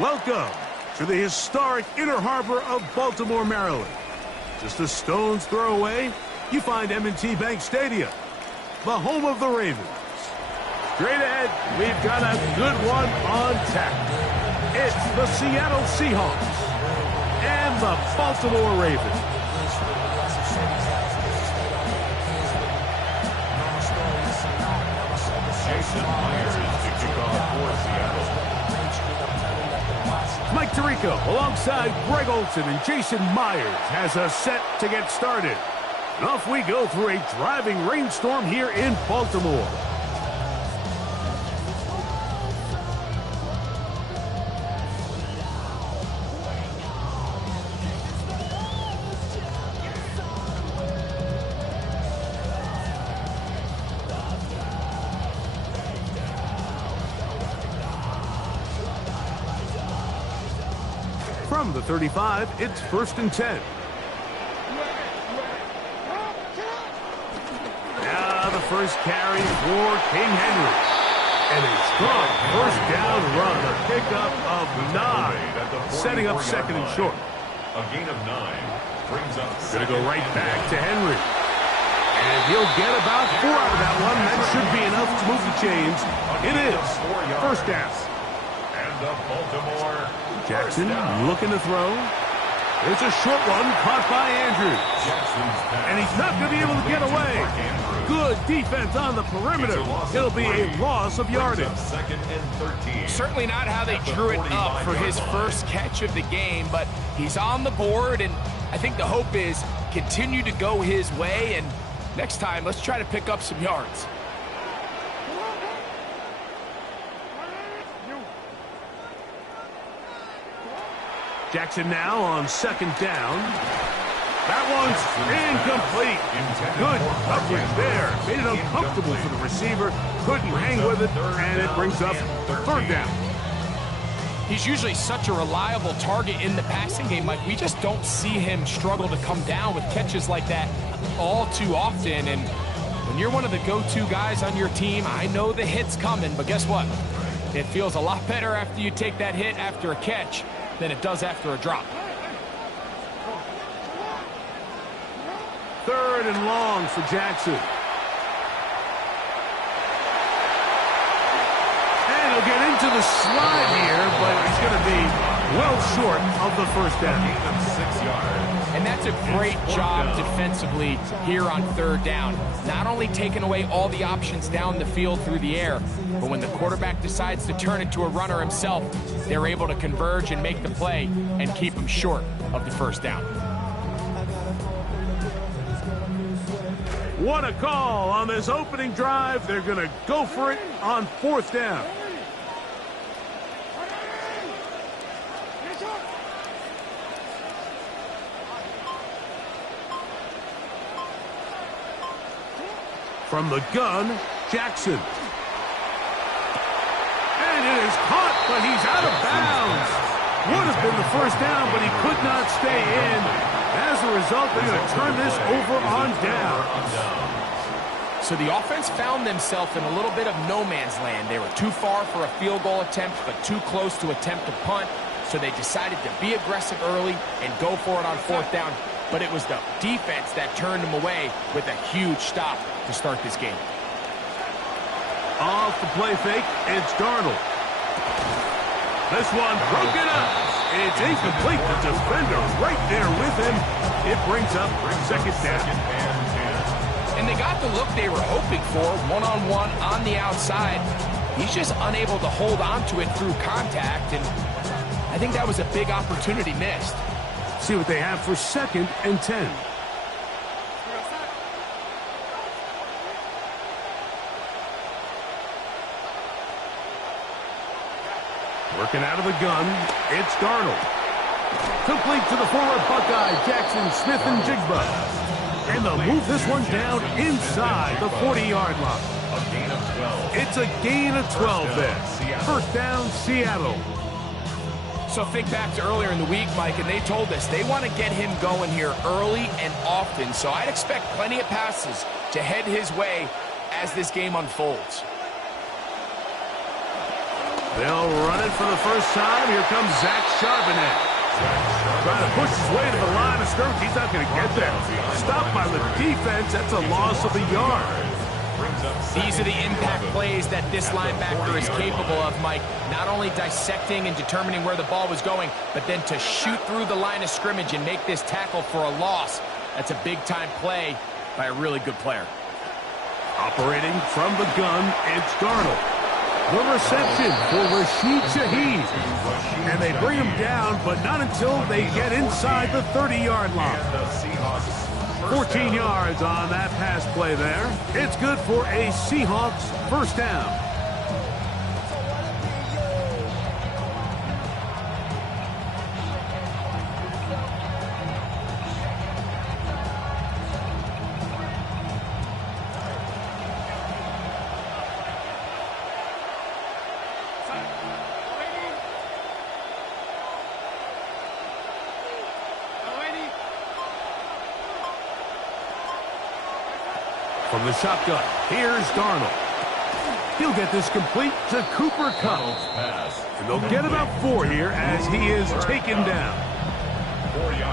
Welcome to the historic Inner Harbor of Baltimore, Maryland. Just a stone's throw away, you find M&T Bank Stadium, the home of the Ravens. Straight ahead, we've got a good one on tap. It's the Seattle Seahawks and the Baltimore Ravens. Jason Myers to kick off for Seattle. Mike Tirico alongside Greg Olson and Jason Myers has us set to get started. And off we go through a driving rainstorm here in Baltimore. From the 35, it's 1st and 10. Now the first carry for King Henry. And a strong first down run, a pickup of 9, setting up 2nd and short. A gain of 9 brings up. Going to go right back to Henry. And he'll get about 4 out of that one. That should be enough to move the chains. It is 1st down. And the Baltimore Jackson looking to throw. There's a short one caught by Andrews. And he's not going to be able to get away. Good defense on the perimeter. It'll be a loss of yardage. 2nd and 13. Certainly not how they drew it up for his first catch of the game, but he's on the board, and I think the hope is continue to go his way, and next time, let's try to pick up some yards. Jackson now on 2nd down. That one's incomplete. Good coverage there. Made it uncomfortable for the receiver. Couldn't hang with it, and it brings up 3rd down. He's usually such a reliable target in the passing game. Like, we just don't see him struggle to come down with catches like that all too often. And when you're one of the go-to guys on your team, I know the hit's coming, but guess what? It feels a lot better after you take that hit after a catch than it does after a drop. 3rd and long for Jackson. And he'll get into the slide here, but he's going to be well short of the 1st down. 6 yards. And that's a great job defensively here on 3rd down. Not only taking away all the options down the field through the air, but when the quarterback decides to turn it to a runner himself, they're able to converge and make the play and keep him short of the 1st down. What a call on this opening drive. They're going to go for it on 4th down. From the gun, Jackson. And it is caught, but he's out of bounds. Would have been the 1st down, but he could not stay in. As a result, they're going to turn this over on down. So the offense found themselves in a little bit of no man's land. They were too far for a field goal attempt, but too close to attempt a punt. So they decided to be aggressive early and go for it on 4th down. But it was the defense that turned them away with a huge stop to start this game. Off the play fake, it's Darnold. This one broken up. It's incomplete. The defender right there with him. It brings up 2nd down. And they got the look they were hoping for, one-on-one on the outside. He's just unable to hold on to it through contact, and I think that was a big opportunity missed. See what they have for 2nd and 10. Working out of the gun, it's Darnold. Complete to the former Buckeye, Jackson Smith-Njigba. And they'll move this one down inside the 40-yard line. A gain of 12. It's a gain of 12 there. 1st down, Seattle. So think back to earlier in the week, Mike, and they told us they want to get him going here early and often. So I'd expect plenty of passes to head his way as this game unfolds. They'll run it for the first time. Here comes Zach Charbonnet. Trying to push his way to the line of scrimmage. He's not going to get there. Stopped by the defense. That's a loss of a yard. These are the impact plays that this linebacker is capable of, Mike. Not only dissecting and determining where the ball was going, but then to shoot through the line of scrimmage and make this tackle for a loss. That's a big-time play by a really good player. Operating from the gun, it's Darnold. The reception for Rashid Shaheed. And they bring him down, but not until they get inside the 30-yard line. 14 yards on that pass play there. It's good for a Seahawks first down. From the shotgun, here's Darnold. He'll get this complete to Cooper Kupp. And they'll get about 4 here as he is taken down.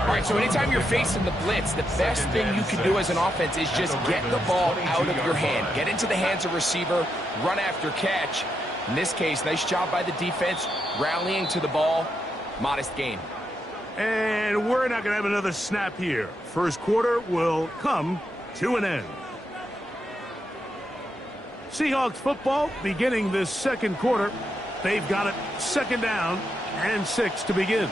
All right, so anytime you're facing the blitz, the best thing you can do as an offense is just get the ball out of your hand. Get into the hands of receiver, run after catch. In this case, nice job by the defense, rallying to the ball. Modest gain. And we're not going to have another snap here. First quarter will come to an end. Seahawks football beginning this second quarter. They've got it second down and 6 to begin.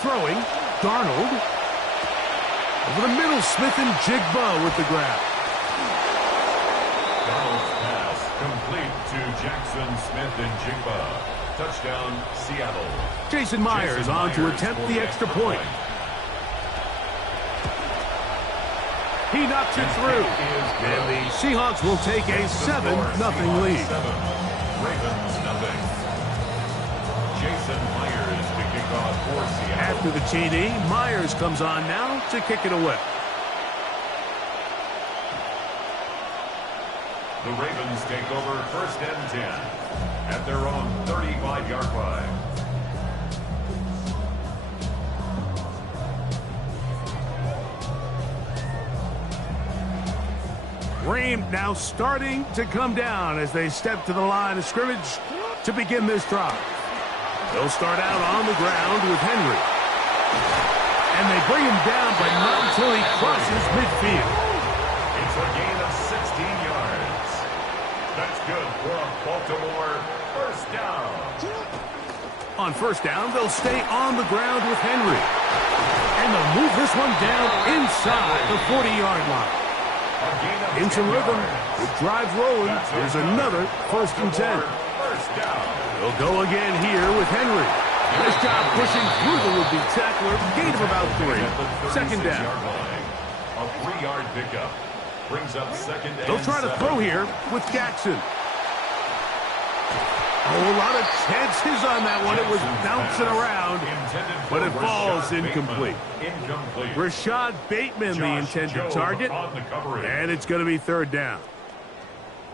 Throwing, Darnold. Over the middle, Smith and Jigba with the grab. Darnold's pass complete to Jackson Smith and Jigba. Touchdown, Seattle. Jason Myers on to attempt the extra point. He knocks it through. And the Seahawks will take a 7-0 lead. Ravens, nothing. Jason Myers to kick off for Seattle. After the TD, Myers comes on now to kick it away. The Ravens take over first and 10 at their own 35-yard line. Rain now starting to come down as they step to the line of scrimmage to begin this drive. They'll start out on the ground with Henry. And they bring him down, but not until he crosses midfield. It's a gain of 16 yards. That's good for a Baltimore first down. On first down, they'll stay on the ground with Henry. And they'll move this one down inside the 40-yard line. Into rhythm, with drive rolling, there's another first and 10. They'll go again here with Henry. Nice job pushing through the would-be tackler. Gain of about 3. Second down. A 3-yard pickup brings up second and They'll try to throw here with Jackson. A whole lot of chances on that one. It was bouncing around, but it falls incomplete. Rashad Bateman, the intended target, and it's going to be third down.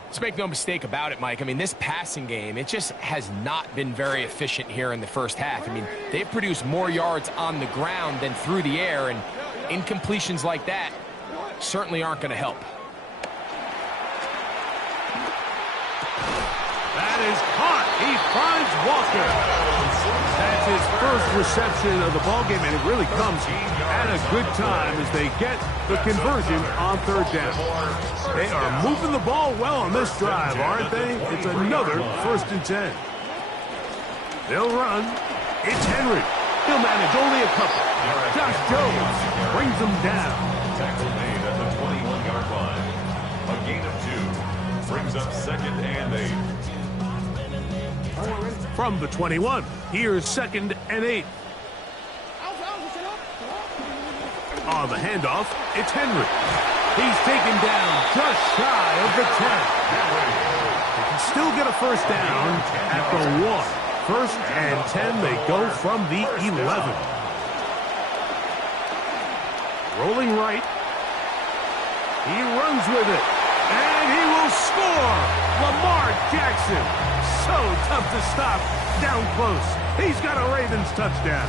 Let's make no mistake about it, Mike. I mean, this passing game, it just has not been very efficient here in the first half. I mean, they've produced more yards on the ground than through the air, and incompletions like that certainly aren't going to help. That is caught. He finds Walker. That's his first reception of the ballgame, and it really comes at a good time as they get the conversion on third down. They are moving the ball well on this drive, aren't they? It's another first and 10. They'll run. It's Henry. He'll manage only a couple. Josh Jones brings them down. Tackle made at the 21-yard line. A gain of 2 brings up second and 8. From the 21, here's second and 8. On the handoff, it's Henry. He's taken down just shy of the 10. They can still get a first down at the 1. First and 10, they go from the 11. Rolling right. He runs with it. And he will score! Lamar Jackson. So tough to stop. Down close. He's got a Ravens touchdown.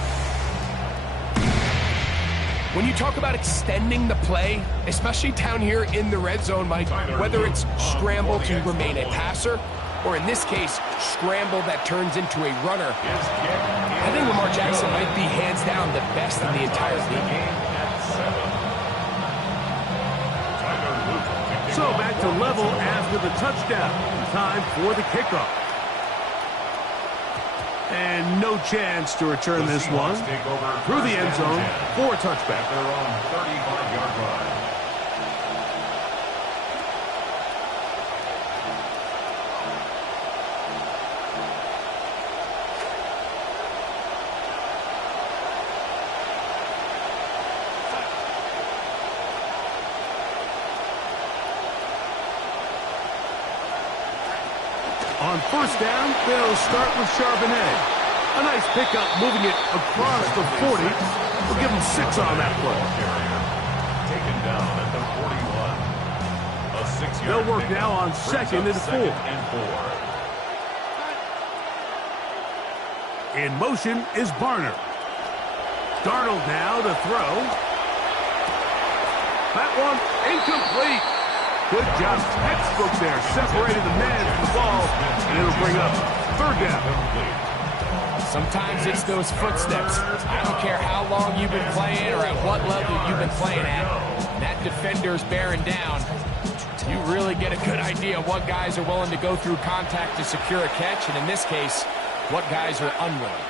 When you talk about extending the play, especially down here in the red zone, Mike, whether it's scramble to remain a passer, or in this case, scramble that turns into a runner, I think Lamar Jackson might be hands down the best in the entire league. So back to level after the touchdown. Time for the kickoff. And no chance to return this one. Through the end zone for a touchback. They're on 35-yard line. On first down, they'll start with Charbonnet. A nice pickup moving it across the 40. We'll give him 6 on that play. Taken down at the 41. A 6-yard They'll work now on second and 4. In motion is Barner. Darnold now to throw. That one incomplete. Good job. Textbook there. Separated the man from the ball, and it'll bring up third down. Sometimes it's those footsteps. I don't care how long you've been playing or at what level you've been playing at. That defender's bearing down. You really get a good idea of what guys are willing to go through contact to secure a catch, and in this case, what guys are unwilling.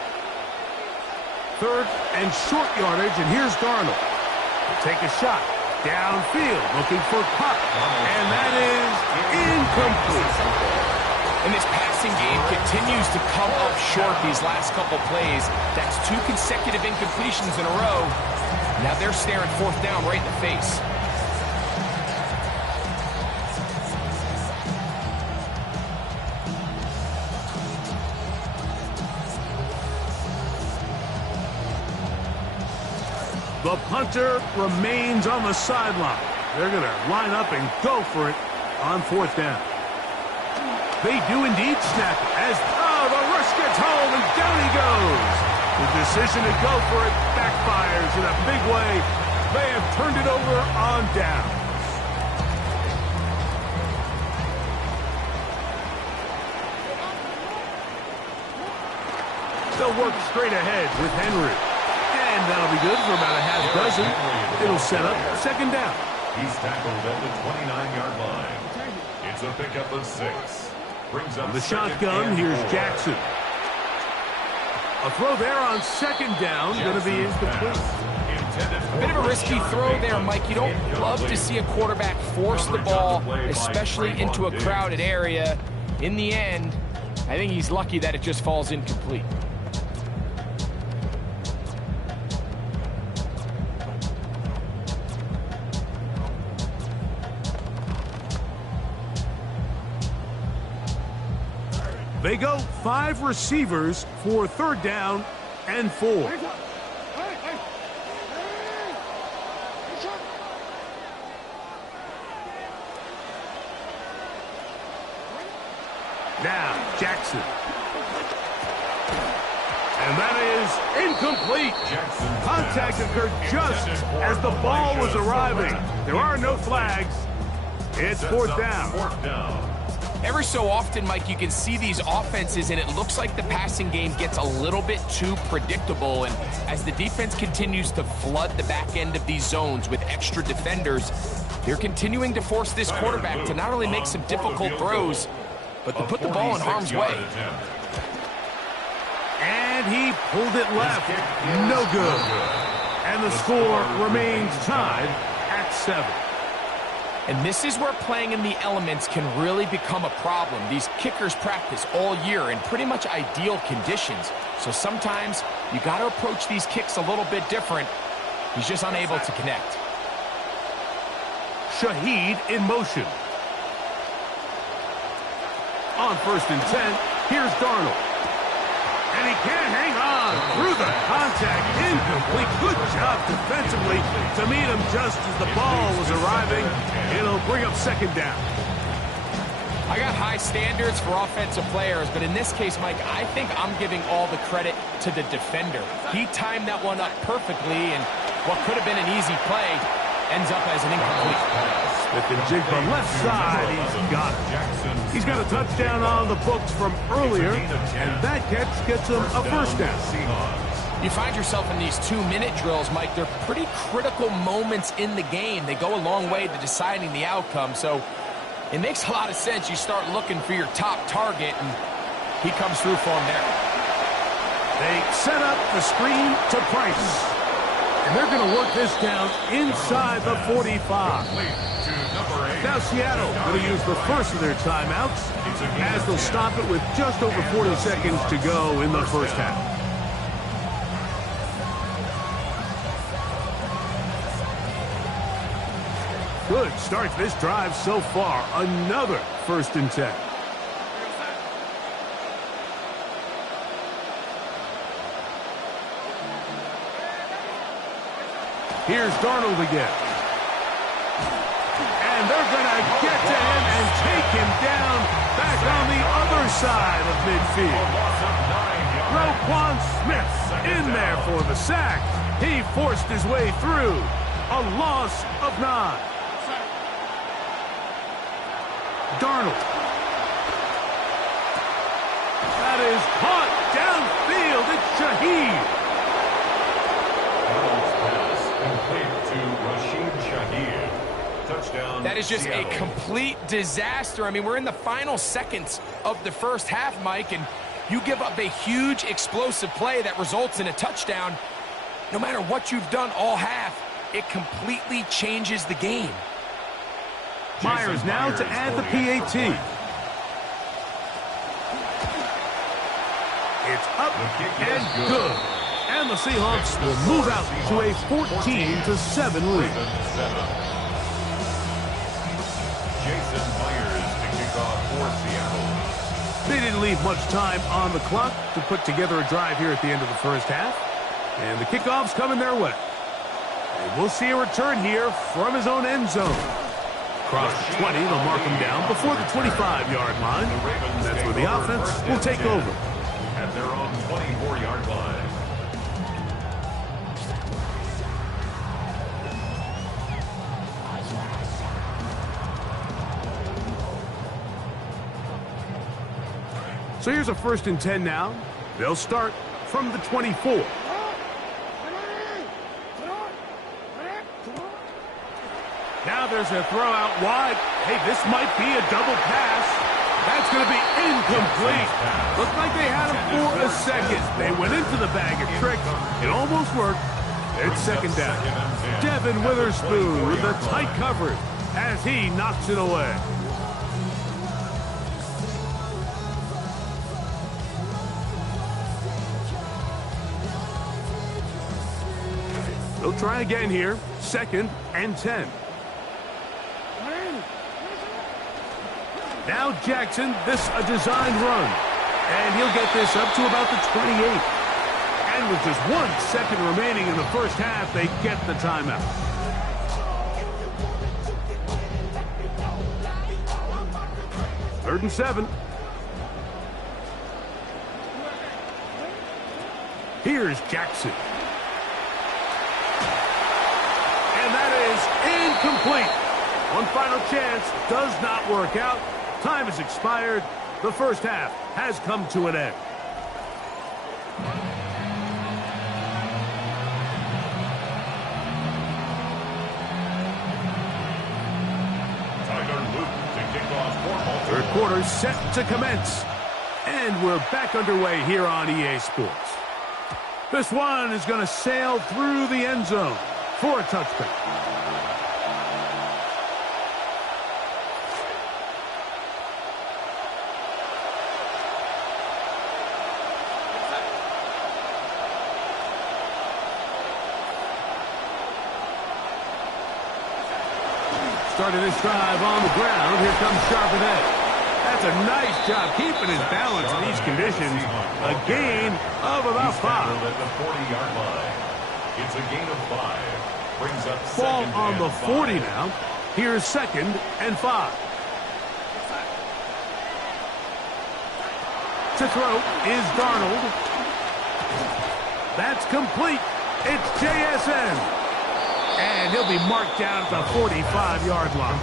Third and short yardage, and here's Darnold. He'll take a shot. Downfield, looking for Pop, and that is incomplete. And this passing game continues to come up short these last couple plays. That's 2 consecutive incompletions in a row. Now they're staring fourth down right in the face. The punter remains on the sideline. They're going to line up and go for it on fourth down. They do indeed snap it as the rush gets home and down he goes. The decision to go for it backfires in a big way. They have turned it over on down. They'll work straight ahead with Henry. And that'll be good for about a half dozen. It'll set up second down. He's tackled at the 29-yard line. It's a pickup of 6. Brings up the shotgun, here's Jackson. A throw there on second down, going to be incomplete. A bit of a risky throw there, Mike. You don't love to see a quarterback force the ball, especially into a crowded area. In the end, I think he's lucky that it just falls incomplete. They go 5 receivers for third down and 4. Now, Jackson. And that is incomplete. Contact occurred just as the ball was arriving. There are no flags. It's fourth down. Every so often, Mike, you can see these offenses, and it looks like the passing game gets a little bit too predictable. And as the defense continues to flood the back end of these zones with extra defenders, they're continuing to force this quarterback to not only make some difficult throws, but to put the ball in harm's way. And he pulled it left. No good. And the score remains tied at 7. And this is where playing in the elements can really become a problem. These kickers practice all year in pretty much ideal conditions. So sometimes you got to approach these kicks a little bit different. He's just unable to connect. Shaheed in motion. On 1st and 10, here's Darnold. And he can't hang on through the contact. Incomplete. Good job defensively to meet him just as the ball was arriving. It'll bring up second down. I got high standards for offensive players, but in this case, Mike, I think I'm giving all the credit to the defender. He timed that one up perfectly, and what could have been an easy play ends up as an incomplete. Smith and Jigba left side. He's got it. He's got a touchdown on the books from earlier, and that catch gets him a first down. You find yourself in these 2-minute drills, Mike. They're pretty critical moments in the game. They go a long way to deciding the outcome, so it makes a lot of sense. You start looking for your top target, and he comes through for him there. They set up the screen to Price. And they're going to work this down inside the 45. Now Seattle going to use the first of their timeouts as they'll stop it with just over 40 seconds to go in the first half. Good start to this drive so far. Another 1st and 10. Here's Darnold again. And they're going to get to him and take him down back on the other side of midfield. Roquan Smith in there for the sack. He forced his way through. A loss of 9. Darnold. That is caught downfield. It's Shaheed. That is just a complete disaster. I mean, we're in the final seconds of the first half, Mike, and you give up a huge explosive play that results in a touchdown. No matter what you've done all half, it completely changes the game. Myers now to add the PAT. It's up and good. And the Seahawks will move out to a 14-7 lead. They didn't leave much time on the clock to put together a drive here at the end of the first half. And the kickoff's coming their way. And we'll see a return here from his own end zone. Across the 20, they'll mark him down before the 25-yard line. That's where the offense will take over. At their own 24-yard line. So here's a 1st and 10 now. They'll start from the 24. Now there's a throw out wide. Hey, this might be a double pass. That's going to be incomplete. Looked like they had him for a second. They went into the bag of tricks. It almost worked. It's second down. Devin Witherspoon with the tight coverage as he knocks it away. They'll try again here. 2nd and 10. Now Jackson, this a designed run. And he'll get this up to about the 28. And with just 1 second remaining in the first half, they get the timeout. Third and 7. Here's Jackson. And that is incomplete. One final chance does not work out. Time has expired. The first half has come to an end. Third quarter set to commence. And we're back underway here on EA Sports. This one is going to sail through the end zone for a touchback. Starting this drive on the ground. Here comes Charbonnet. At That's a nice job keeping his balance in these conditions. A gain of about 5. At the 40-yard line. It's a gain of 5. Brings up Ball second on and the 40 5. now. Here's 2nd and 5. To throw is Darnold. That's complete. It's JSN. And he'll be marked down at the 45-yard line.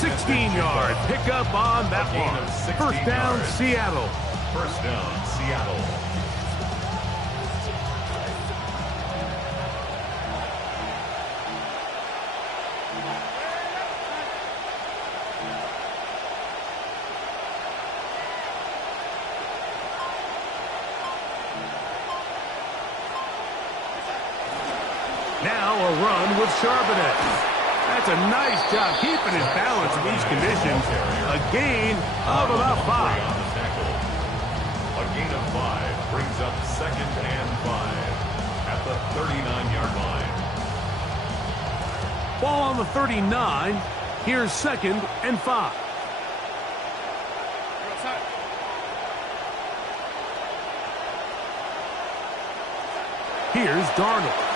16-yard pickup on that one. First down, Seattle. First down, Seattle. Now a run with Charbonnet. That's a nice job keeping his balance in these conditions. A gain of about 5. A gain of 5 brings up second and 5 at the 39-yard line. Ball on the 39. Here's 2nd and 5. Here's Darnold.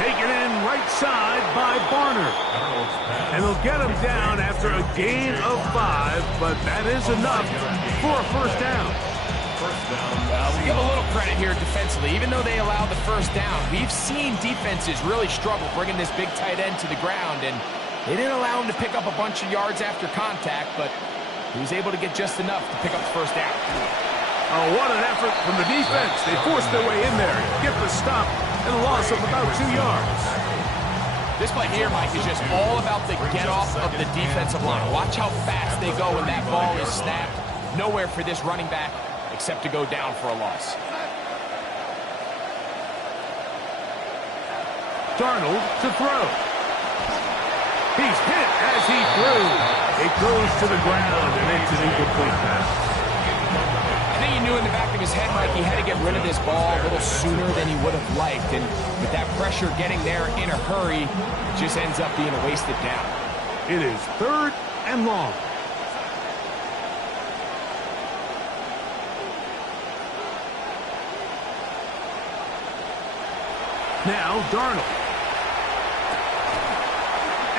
Taken in right side by Barner. And they'll get him down after a gain of 5, but that is enough for a first down. We give a little credit here defensively. Even though they allowed the first down, we've seen defenses really struggle bringing this big tight end to the ground, and they didn't allow him to pick up a bunch of yards after contact, but he was able to get just enough to pick up the first down. Oh, what an effort from the defense. They forced their way in there, get the stop, and a loss of about 2 yards. This play here, Mike, is just all about the get-off of the defensive line. Watch how fast they go when that ball is snapped. Nowhere for this running back except to go down for a loss. Darnold to throw. He's hit as he threw. It goes to the ground, and it's an incomplete pass. I think he knew in the back of his head, Mike, he had to get rid of this ball a little sooner than he would have liked. And with that pressure getting there in a hurry, it just ends up being a wasted down. It is 3rd and long. Now Darnold.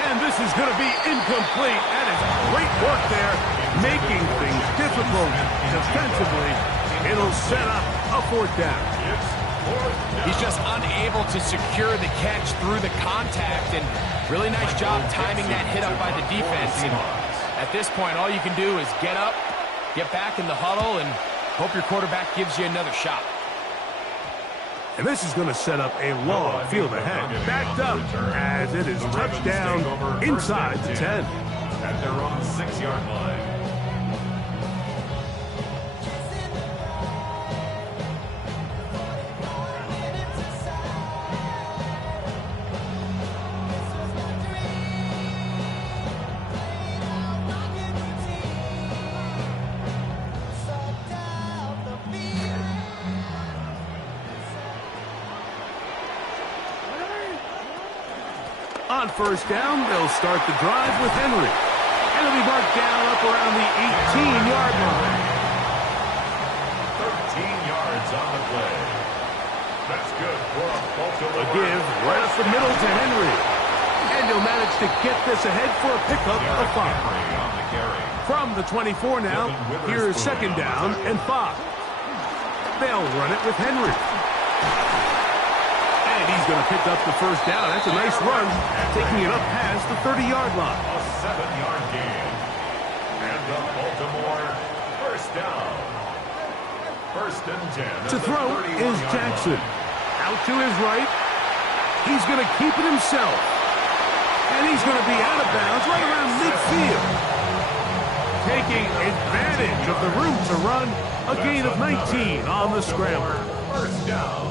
And this is going to be incomplete. That is great work there, making things difficult defensively. It'll set up a 4th down. He's just unable to secure the catch through the contact, and really nice job timing that hit up by the defense. And at this point, all you can do is get up, get back in the huddle, and hope your quarterback gives you another shot. And this is going to set up a long field ahead. Backed up as it is touchdown inside the 10. At their own 6-yard line. On first down, they'll start the drive with Henry. And he'll be marked down up around the 18-yard line. 13 yards on the play. That's good for a Baltimore. A give right up the middle to Henry. And he'll manage to get this ahead for a pickup of 5. On the carry. From the 24 now, here is 2nd down and 5. They'll run it with Henry. And he's going to pick up the first down. That's a nice run, taking it up past the 30-yard line. A 7-yard gain. And the Baltimore first down. 1st and 10. To throw is Jackson. Out to his right. He's going to keep it himself. And he's going to be out of bounds right around midfield. Taking advantage of the room to run. A gain of 19 on the scramble.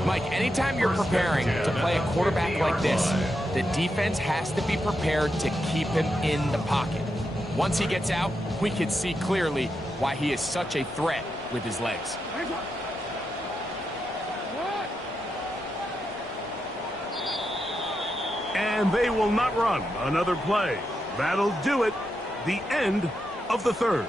Mike, anytime you're preparing to play a quarterback like this, the defense has to be prepared to keep him in the pocket. Once he gets out, we can see clearly why he is such a threat with his legs. And they will not run another play. That'll do it. the end of the third.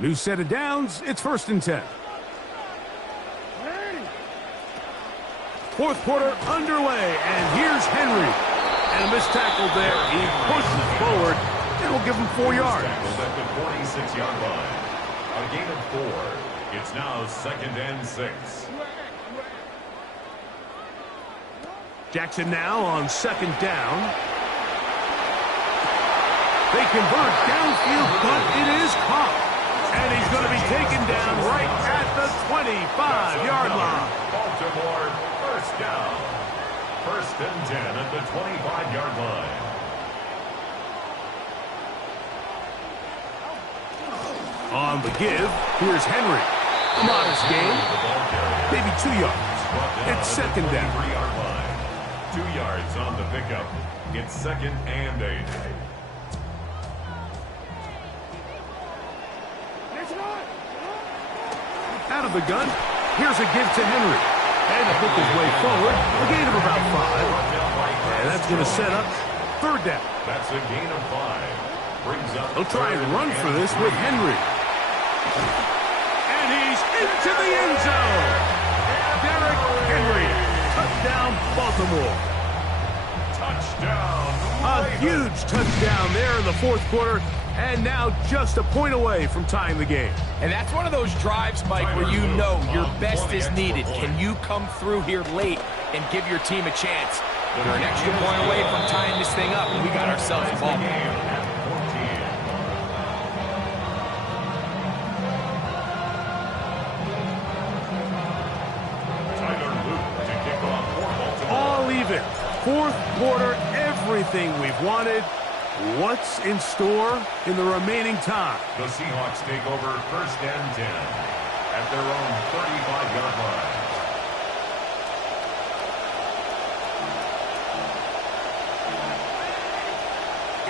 New set of downs. It's 1st and 10. Fourth quarter underway, and here's Henry. And a missed tackle there. He pushes forward, and will give him 4 yards. Tackled at the 46-yard line. A gain of 4. It's now 2nd and 6. Jackson now on 2nd down. They convert downfield, but it is caught. And he's going to be taken down right at the 25-yard line. Baltimore, 1st down. 1st and 10 at the 25-yard line. On the give, here's Henry. A modest gain, maybe 2 yards. It's 2nd down. 3-yard line. 2 yards on the pickup. It's 2nd and 8. Out of the gun, here's a give to Henry. And to pick his way forward, a gain of about 5. And that's going to set up 3rd down. That's a gain of 5. Brings up. He'll try and run for this with Henry. And he's into the end zone. Derrick Henry. Touchdown, Baltimore. Touchdown. A huge touchdown there in the 4th quarter. And now just a point away from tying the game. And that's one of those drives, Mike, where you know your best is needed. Can you come through here late and give your team a chance? We're an extra point away from tying this thing up, and we got ourselves a ball. All even. 4th quarter, everything we've wanted. What's in store in the remaining time? The Seahawks take over 1st and 10 at their own 35-yard line.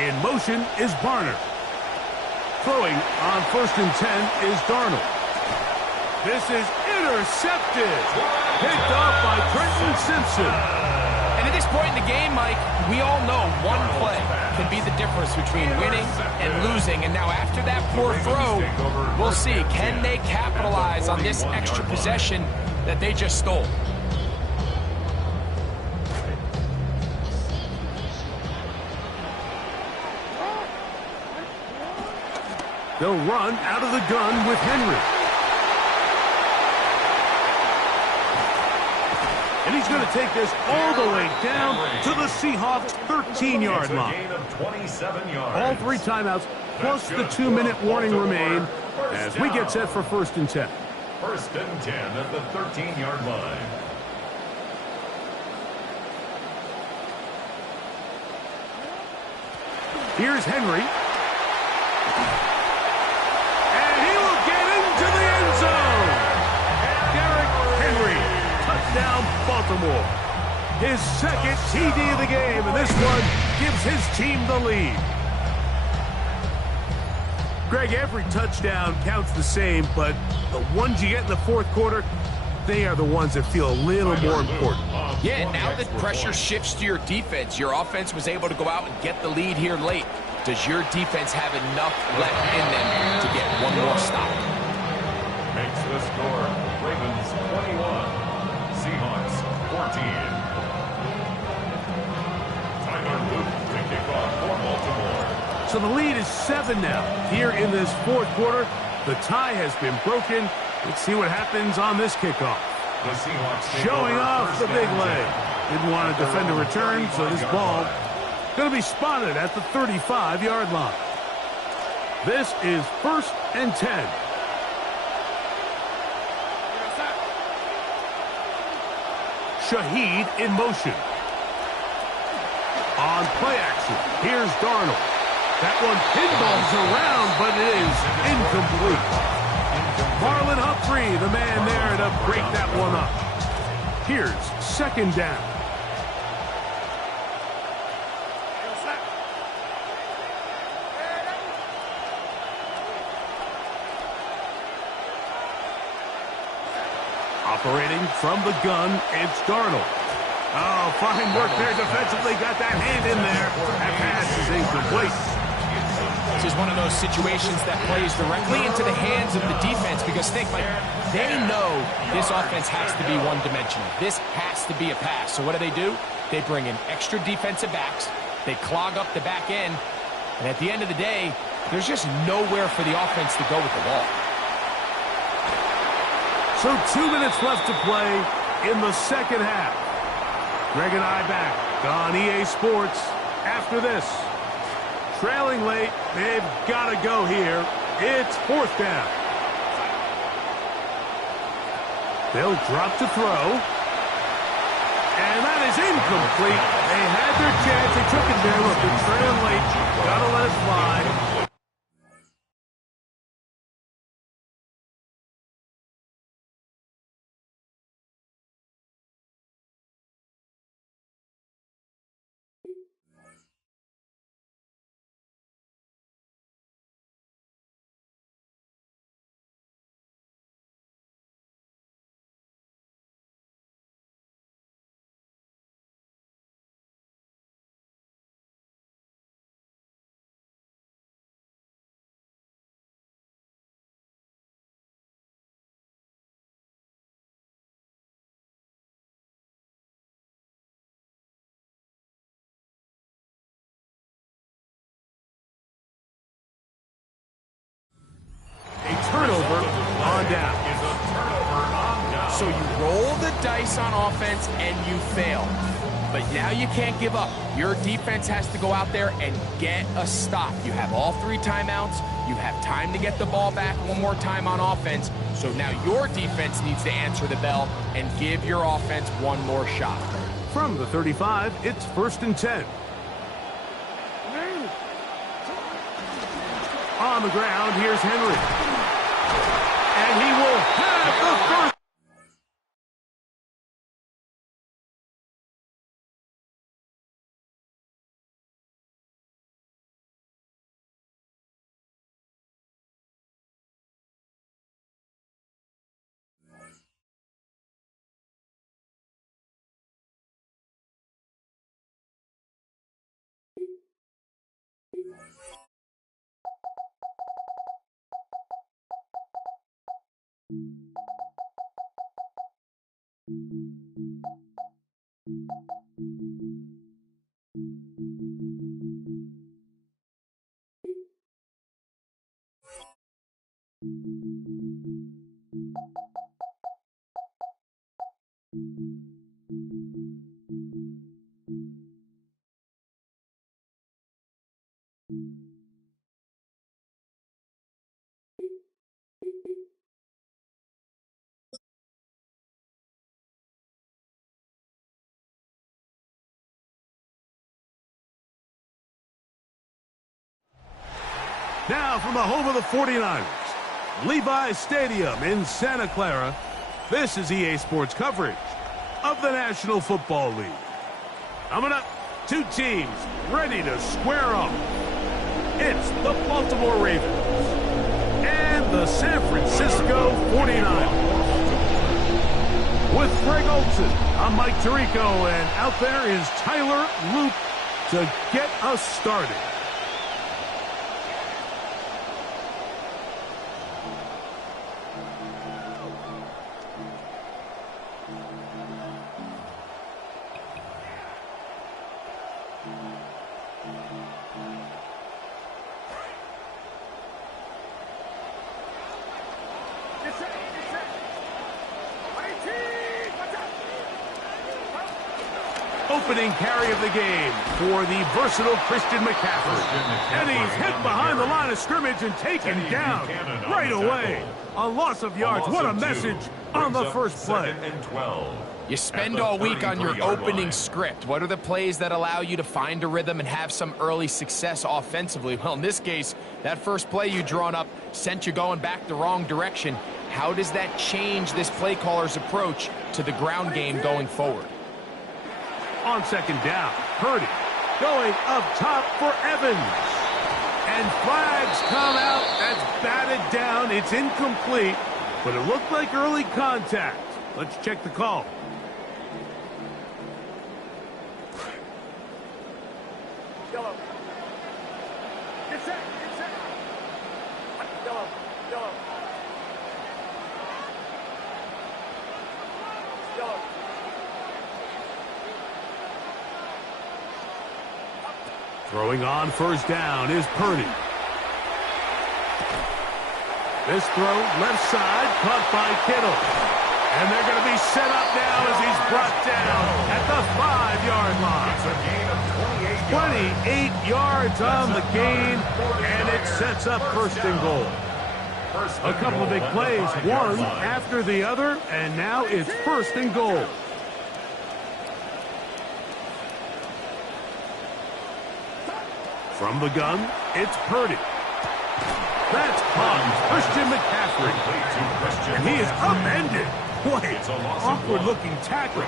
In motion is Barner. Throwing on 1st and 10 is Darnold. This is intercepted. Picked off by Trenton Simpson. And at this point in the game, Mike, we all know one play can be the difference between winning and losing. And now after that poor throw, we'll see, can they capitalize on this extra possession that they just stole? They'll run out of the gun with Henry. And he's going to take this all the way down to the Seahawks' 13-yard line. All 3 timeouts plus the 2-minute warning remain as we get set for 1st and 10. 1st and 10 at the 13-yard line. Here's Henry. And he will get into the end zone. Derrick Henry. Touchdown, Baltimore. His 2nd TD of the game, and this one gives his team the lead. Greg, every touchdown counts the same, but the ones you get in the 4th quarter, they are the ones that feel a little more important. Yeah, now that pressure shifts to your defense, your offense was able to go out and get the lead here late. Does your defense have enough left in them to get one more stop? Makes the score Ravens 21. Seahawks 14. Tyler Luke to kick off for Baltimore. So the lead is 7 now. Here in this 4th quarter, the tie has been broken. Let's see what happens on this kickoff. The Seahawks showing off the big leg. Didn't want to defend a return, so this ball going to be spotted at the 35-yard line. This is 1st and 10. Shaheed in motion. On play action, here's Darnold. That one pinballs around, but it is incomplete. Marlon Humphrey, the man there to break that one up. Here's 2nd down. Operating from the gun, it's Darnold. Oh, fine work there defensively. Got that hand in there. That pass is incomplete. This is one of those situations that plays directly into the hands of the defense because think, like, they know this offense has to be one-dimensional. This has to be a pass. So what do? They bring in extra defensive backs. They clog up the back end. And at the end of the day, there's just nowhere for the offense to go with the ball. So 2 minutes left to play in the second half. Greg and I back on EA Sports after this. Trailing late, they've got to go here. It's fourth down. They'll drop to throw. And that is incomplete. They had their chance. They took it there. Look, they're trailing late. Got to let it fly. Turnover on down. So you roll the dice on offense and you fail. But now you can't give up. Your defense has to go out there and get a stop. You have all 3 timeouts. You have time to get the ball back one more time on offense. So now your defense needs to answer the bell and give your offense one more shot. From the 35, it's 1st and 10. On the ground, here's Henry. And he will have the first. Now from the home of the 49ers, Levi's Stadium in Santa Clara, this is EA Sports coverage of the National Football League. Coming up, 2 teams ready to square off. It's the Baltimore Ravens and the San Francisco 49ers. With Greg Olson, I'm Mike Tirico, and out there is Tyler Luke to get us started. Opening carry of the game for the versatile Christian McCaffrey. And he's hit behind the line of scrimmage and taken down right away. A loss of yards. What a message on the first play. You spend all week on your opening script. What are the plays that allow you to find a rhythm and have some early success offensively? Well, in this case, that first play you drawn up sent you going back the wrong direction. How does that change this play caller's approach to the ground game going forward? On second down, Purdy going up top for Evans. And flags come out. That's batted down. It's incomplete, but it looked like early contact. Let's check the call. Yellow. Get set. Yellow. Yellow. Yellow. Throwing on first down is Purdy. This throw, left side, caught by Kittle. And they're going to be set up now as he's brought down at the 5-yard line. It's a gain of 28 yards on the gain, and it sets up first and goal. A couple of big plays, one after the other, and now it's first and goal. From the gun, it's Purdy. That's caught. Christian McCaffrey. And he is upended. What an awkward-looking tackle.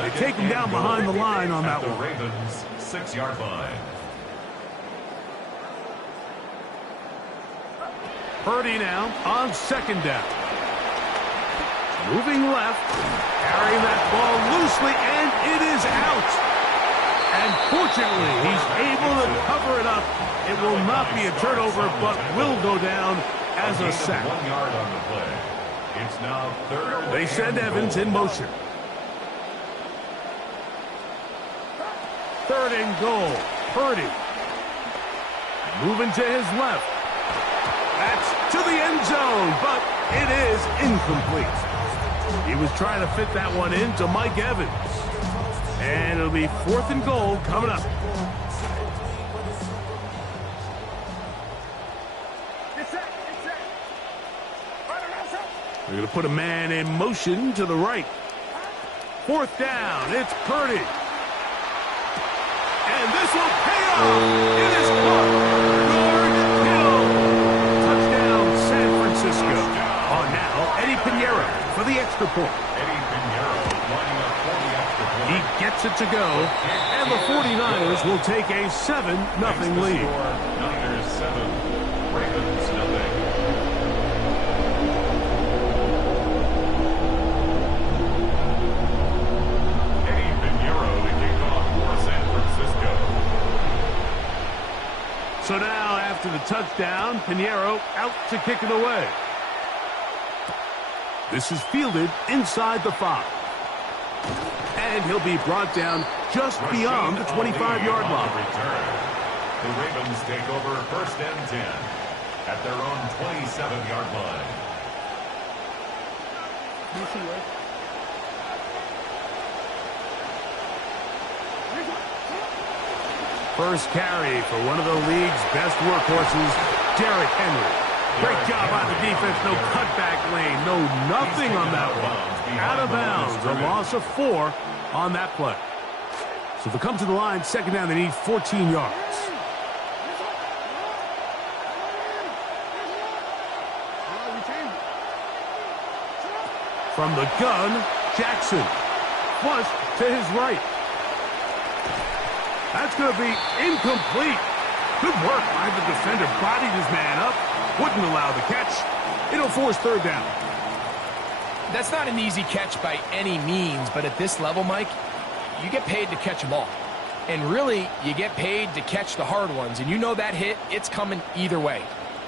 They take him down behind the line on that one. Ravens 6-yard line. Purdy now on second down. Moving left, carrying that ball loosely, and it is out. And fortunately, he's able to cover it up. It will not be a turnover, but will go down as a sack. 1 yard on the play. It's now third. They send Evans in motion. Third and goal. Purdy. Moving to his left. That's to the end zone, but it is incomplete. He was trying to fit that one into Mike Evans. And it'll be fourth and goal coming up. They're going to put a man in motion to the right. Fourth down, it's Purdy. And this will pay off. It is caught. George Kittle. Touchdown, San Francisco. On now, Eddie Pinheiro for the extra point. Eddie Pinheiro lining up for the extra point. He gets it to go, and the 49ers will take a 7-0 lead. Niners 7, Ravens 0. So now, after the touchdown, Pinheiro out to kick it away. This is fielded inside the 5. And he'll be brought down just beyond the 25-yard line. The Ravens take over first and 10 at their own 27-yard line. First carry for one of the league's best workhorses, Derrick Henry. Great job by the defense. No cutback lane. No nothing on that one. Out of bounds. A loss of 4 on that play. So they'll come to the line. Second down, they need 14 yards. From the gun, Jackson. Flush to his right. That's going to be incomplete. Good work by the defender. Bodied his man up. Wouldn't allow the catch. It'll force third down. That's not an easy catch by any means, but at this level, Mike, you get paid to catch them all. And really, you get paid to catch the hard ones. And you know that hit, it's coming either way.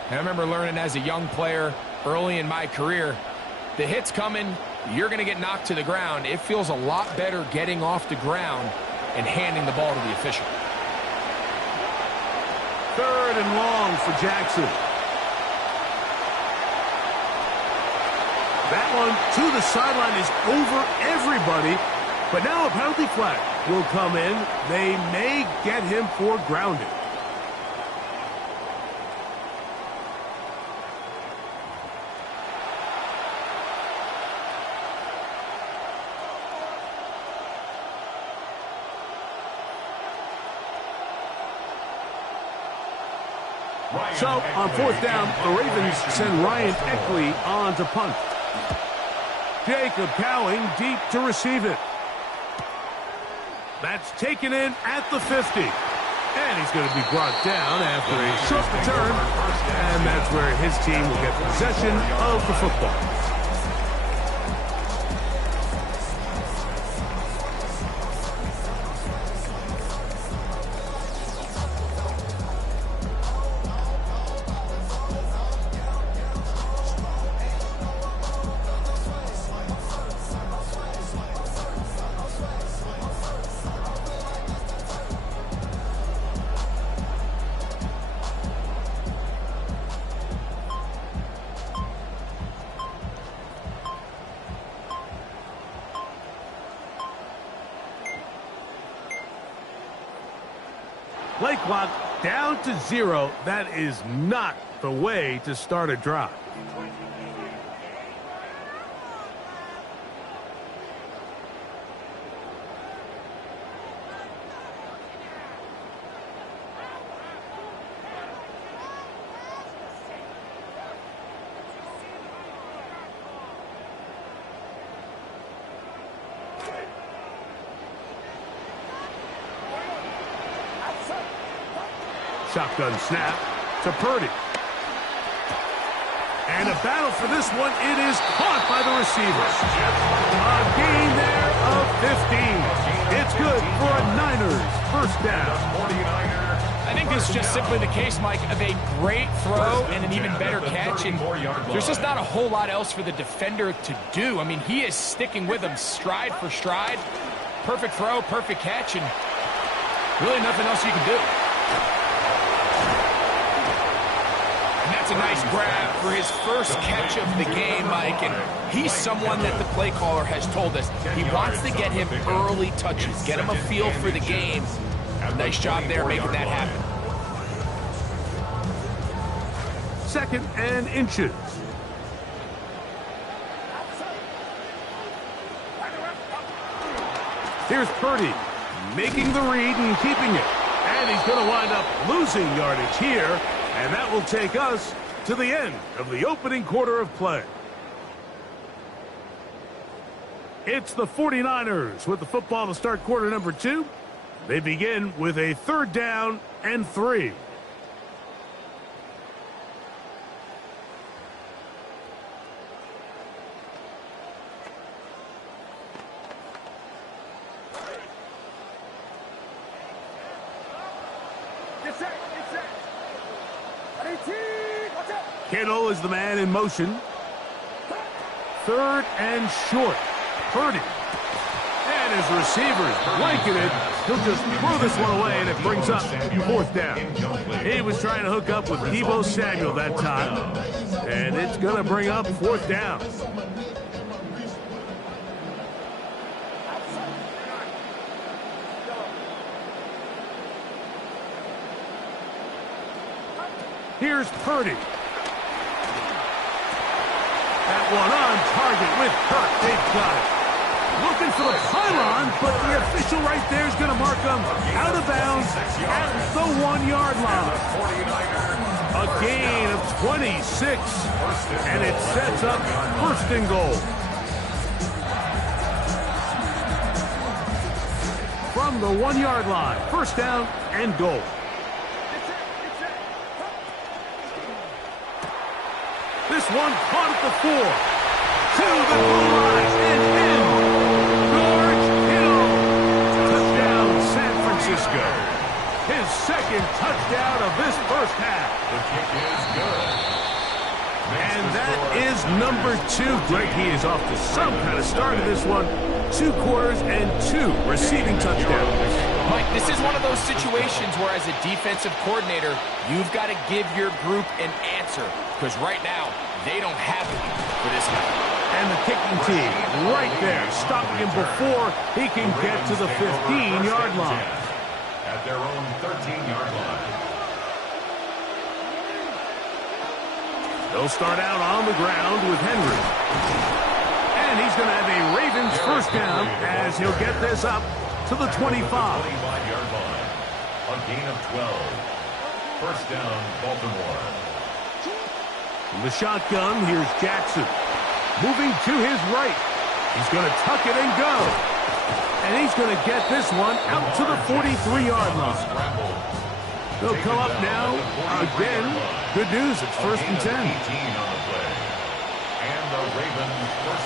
And I remember learning as a young player early in my career, the hit's coming, you're going to get knocked to the ground. It feels a lot better getting off the ground and handing the ball to the official. Third and long for Jackson. That one to the sideline is over everybody, but now a penalty flag will come in. They may get him for grounding. So, on fourth down, the Ravens send Ryan Eckley on to punt. Jacob Cowing deep to receive it. That's taken in at the 50. And he's going to be brought down after a short return. And that's where his team will get possession of the football. Play clock down to 0. That is not the way to start a drive. Shotgun snap to Purdy. And a battle for this one. It is caught by the receiver. A gain there of 15. It's good for a Niners first down. I think this is just simply the case, Mike, of a great throw and an even better catch. And there's just not a whole lot else for the defender to do. I mean, he is sticking with him stride for stride. Perfect throw, perfect catch, and really nothing else you can do. That's a nice grab for his first catch of the game, Mike, and he's someone that the play caller has told us he wants to get him early touches, get him a feel for the game. Nice job there making that happen. 2nd and inches. Here's Purdy making the read and keeping it. And he's going to wind up losing yardage here. And that will take us to the end of the opening quarter of play. It's the 49ers with the football to start quarter number 2. They begin with a 3rd down and 3. Kittle is the man in motion. 3rd and short. Purdy. And his receivers blanketed. He'll just throw this one away, and it brings up 4th down. He was trying to hook up with Deebo Samuel that time. And it's going to bring up 4th down. Here's Purdy. That one on target with Kirk. They've got it. Looking for the pylon, but the official right there is going to mark them out of bounds at the 1-yard line. A gain of 26, and it sets up 1st and goal. From the 1-yard line, 1st down and goal. This one caught at the 4. To the goal line and in. George Kittle. Touchdown, San Francisco. His 2nd touchdown of this first half. The kick is good. And that is number 2. Greg, he is off to some kind of start in this one. 2 quarters and 2 receiving touchdowns. Mike, this is one of those situations where as a defensive coordinator, you've got to give your group an answer. Because right now, they don't have it for this guy. And the kicking team right there, stopping him before he can get to the 15-yard line. At their own 13-yard line. They'll start out on the ground with Henry. And he's going to have a Ravens first down as he'll get this up to the 25. 25-yard line. A gain of 12. First down, Baltimore. From the shotgun, here's Jackson. Moving to his right. He's going to tuck it and go. And he's going to get this one out to the 43-yard line. They'll come up now again. Good news, it's 1st and 10.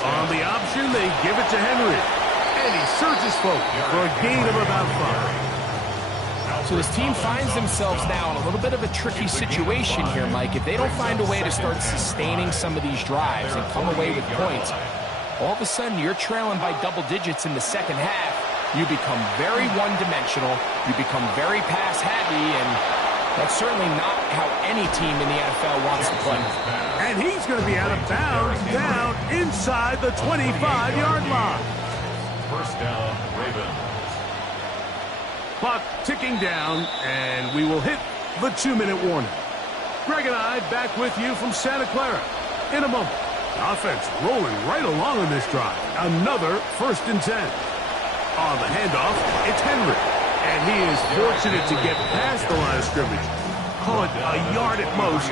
On the option, they give it to Henry. And he searches folks for a gain of about 5. So this team finds themselves now in a little bit of a tricky situation here, Mike. If they don't find a way to start sustaining some of these drives and come away with points, all of a sudden you're trailing by double digits in the 2nd half. You become very one-dimensional. You become very pass-heavy, and that's certainly not how any team in the NFL wants to play. And he's going to be out of bounds down inside the 25-yard line. First down, Ravens. Buck ticking down, and we will hit the 2-minute warning. Greg and I back with you from Santa Clara in a moment. Offense rolling right along in this drive. Another 1st and 10. On the handoff, it's Henry. And he is fortunate to get past the line of scrimmage. Call it a yard at most.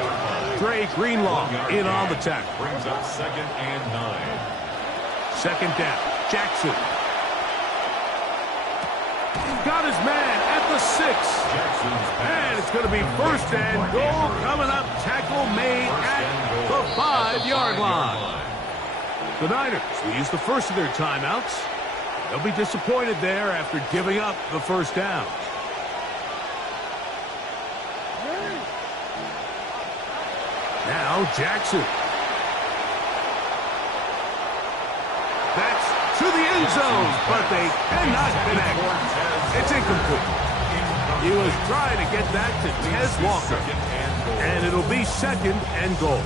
Dre Greenlaw in on the tackle. Brings up 2nd and 9. 2nd down. Jackson. Got his man at the 6. And it's going to be 1st and goal coming up. Tackle made at the 5-yard line. The Niners will use the first of their timeouts. They'll be disappointed there after giving up the 1st down. Now Jackson. That's to the end zone, but they cannot connect. It's incomplete. He was trying to get that to Tez Walker. And it'll be 2nd and goal.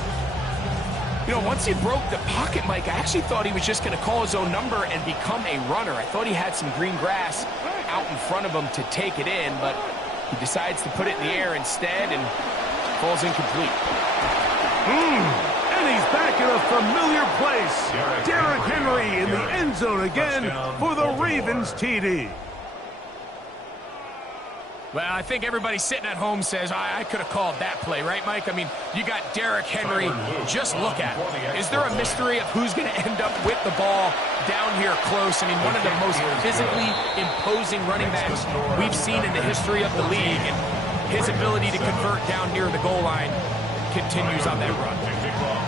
You know, once he broke the pocket, Mike, I actually thought he was just going to call his own number and become a runner. I thought he had some green grass out in front of him to take it in, but he decides to put it in the air instead and falls incomplete. And he's back in a familiar place. Derrick Henry in the end zone again for the Ravens TD. Well, I think everybody sitting at home says, I could have called that play, right, Mike? I mean, you got Derrick Henry. Just look at him. Is there a mystery of who's going to end up with the ball down here close? I mean, one of the most physically imposing running backs we've seen in the history of the league. And his ability to convert down near the goal line continues on that run.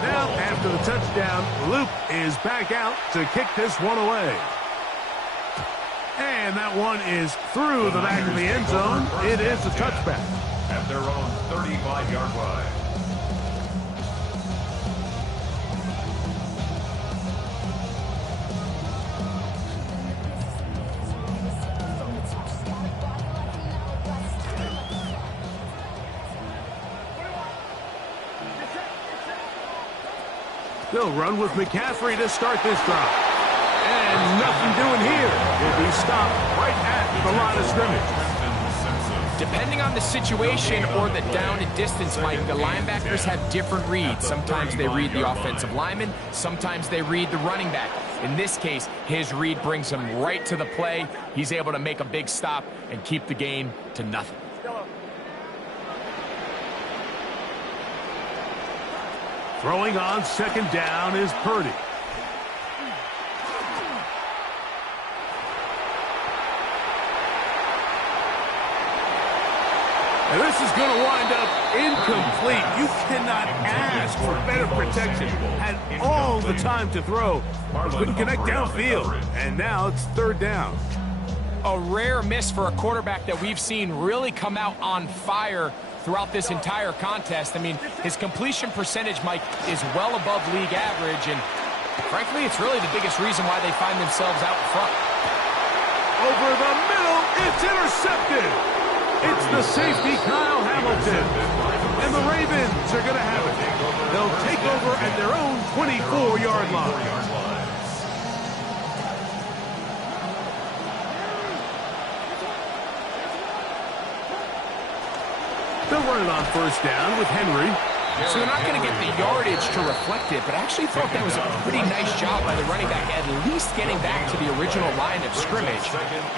Now, after the touchdown, Luke is back out to kick this one away. And that one is through the back of the end zone. It is a touchback. At their own 35-yard line. They'll run with McCaffrey to start this drive. And nothing doing here. Will be stopped right at the line of scrimmage. Depending on the situation or the down and distance, Mike, the linebackers have different reads. Sometimes they read the offensive lineman. Sometimes they read the running back. In this case, his read brings him right to the play. He's able to make a big stop and keep the game to nothing. Throwing on 2nd down is Purdy. And this is going to wind up incomplete. You cannot ask for better protection. Had all the time to throw. Couldn't connect downfield. And now it's 3rd down. A rare miss for a quarterback that we've seen really come out on fire throughout this entire contest. I mean, his completion percentage, Mike, is well above league average. And frankly, it's really the biggest reason why they find themselves out in front. Over the middle, it's intercepted. It's the safety, Kyle Hamilton. And the Ravens are going to have it. They'll take over at their own 24-yard line. They'll run it on 1st down with Henry. So they're not going to get the yardage to reflect it, but I actually thought that was a pretty nice job by the running back, at least getting back to the original line of scrimmage.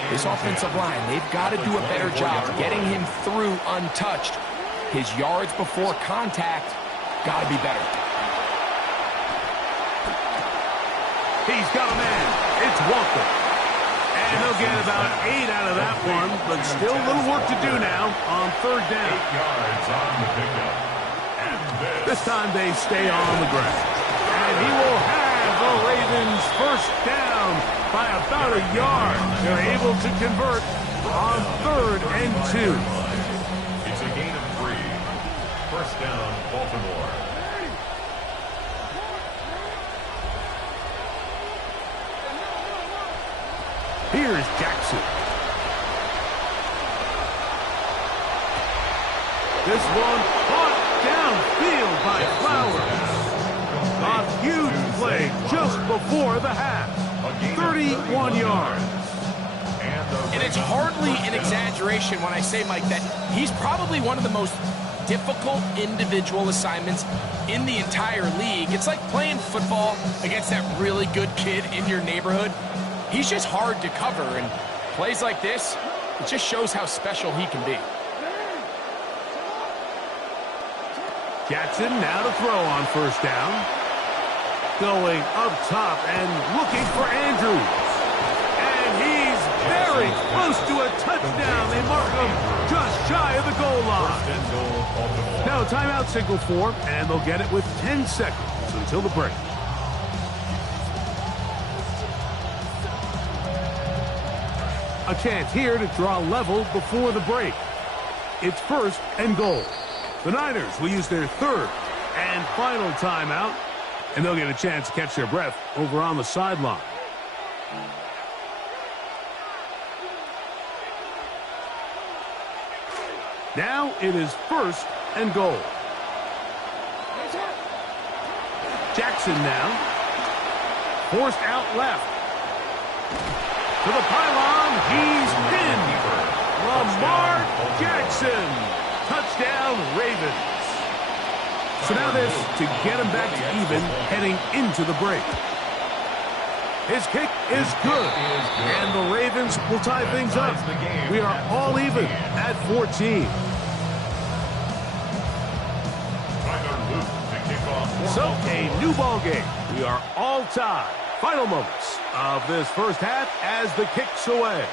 This offensive line, they've got to do a better job getting him through untouched. His yards before contact got to be better. He's got a man. It's Walker. And he'll get about 8 out of that one, but still a little work to do now on 3rd down. 8 yards on the pickup. This time they stay on the ground. And he will have the Ravens 1st down by about a yard. They're able to convert on 3rd and 2. It's a gain of 3. 1st down, Baltimore. Here's Jackson. This one caught downfield by Flowers. A huge play just before the half. 31 yards. And And it's hardly an exaggeration when I say, Mike, that he's probably one of the most difficult individual assignments in the entire league. It's like playing football against that really good kid in your neighborhood. He's just hard to cover, and plays like this, it just shows how special he can be. Jackson now to throw on first down. Going up top and looking for Andrews. And he's very close to a touchdown. They mark him just shy of the goal line. Now a timeout signal for, and they'll get it with 10 seconds until the break. A chance here to draw level before the break. It's first and goal. The Niners will use their third and final timeout, and they'll get a chance to catch their breath over on the sideline. Now it is first and goal. Jackson now. Forced out left. To the pylon, he's pinned. Lamar Jackson. Touchdown, Ravens. So now this to get him back to even heading into the break. His kick is good. And the Ravens will tie things up. We are all even at 14. So a new ball game. We are all tied. Final moments of this first half as the kick's away.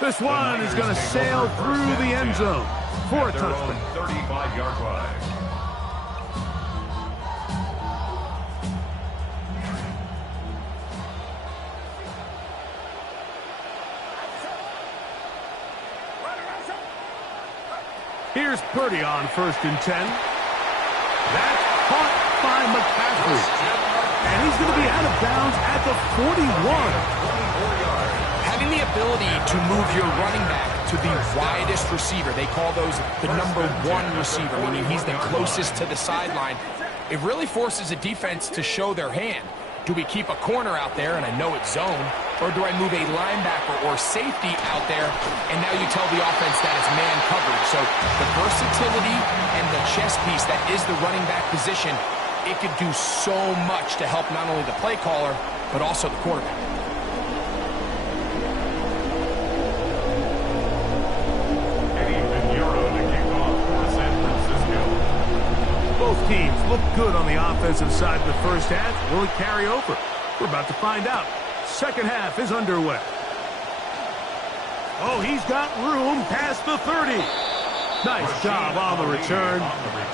This one is going to sail through the end zone for a touchdown. 35-yard line. Here's Purdy on first and 10. That's caught by McCaffrey. And he's going to be out of bounds at the 41. Having the ability to move your running back to the widest receiver, they call those the number one receiver, meaning he's the closest to the sideline. It really forces a defense to show their hand. Do we keep a corner out there, and I know it's zone, or do I move a linebacker or safety out there, and now you tell the offense that it's man coverage? So the versatility and the chess piece that is the running back position, it could do so much to help not only the play caller, but also the quarterback. Both teams look good on the offensive side of the first half. Will it carry over? We're about to find out. Second half is underway. Oh, he's got room past the 30. Nice job on the return.